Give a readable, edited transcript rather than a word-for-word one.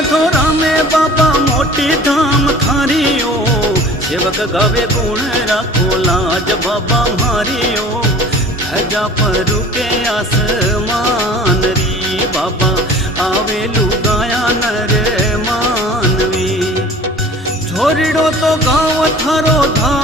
थोरा में बाबा मोटी धाम थारियो, सेवक गावे गुण राखो लाज बाबा मारियो। धजा पर के आसमान री बाबा आवे लुगाया नर मानवी। छोरिड़ो तो गाँव थारो था